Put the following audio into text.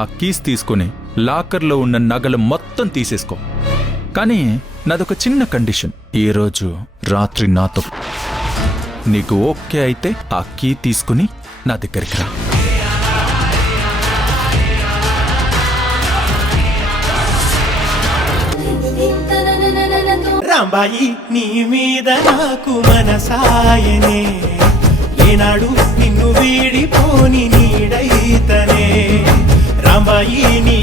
ఆ కీస్ తీసుకుని లాకర్లో ఉన్న నగలు మొత్తం తీసేసుకో. కానీ నాదొక చిన్న కండిషన్. ఈరోజు రాత్రి నాతో నీకు ఓకే అయితే ఆ కీ తీసుకుని నా దగ్గరికి రా. రాంబాయి నీ మీద నాకు మనసాయనే, ఏనాడు నిన్ను వీడిపోని నీడైతనే. రాంబాయి నీ